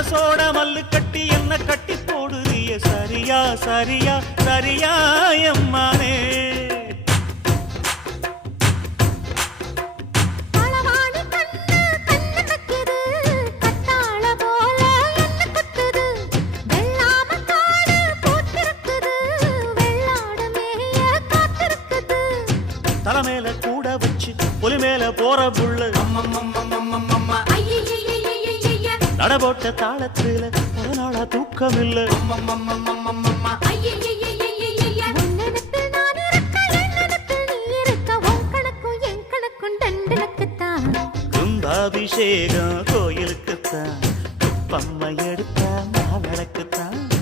மனசோட மல்லு கட்டி என்ன கட்டி போடுறிய சரியா சரியா சரியா எம்மானே தலைமையில கூட வச்சு புலி மேல போற புள்ள நடபோட்ட தாளத்துல ஒரு நாளா தூக்கம் இல்ல கும்பாபிஷேகம் கோயிலுக்குத்தான் பம்மை எடுத்தா நடக்குத்தான்